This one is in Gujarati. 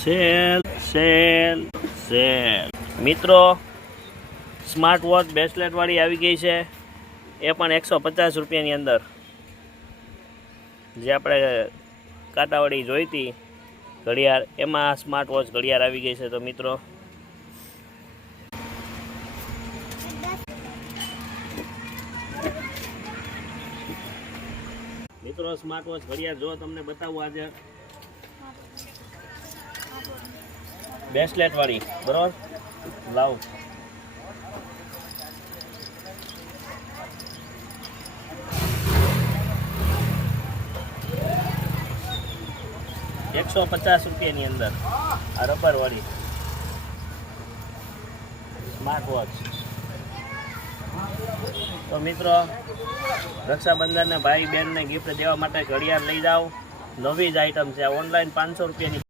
સેલ સેલ સેલ મિત્રો, સ્માર્ટ વોચ બ્રેસલેટ વાળી આવી ગઈ છે, એ પણ 150 રૂપિયાની અંદર. જે આપણે કાંટાવાળી જોઈતી ઘડિયાળ, એમાં સ્માર્ટ વોચ ઘડિયાળ આવી ગઈ છે. તો મિત્રો સ્માર્ટ વોચ ઘડિયાળ જો તમને બતાવું આજે બ્રેસલેટ વાળી, બરોબર, લાવ. ₹150 અંદર આ રબર વાળી સ્માર્ટ વોચ. તો મિત્રો, રક્ષાબંધનને ભાઈ બહેનને ગિફ્ટ દેવા માટે ઘડિયાળ લઈ જાઓ. નવી જ આઈટમ છે. ઓનલાઈન ₹500 ની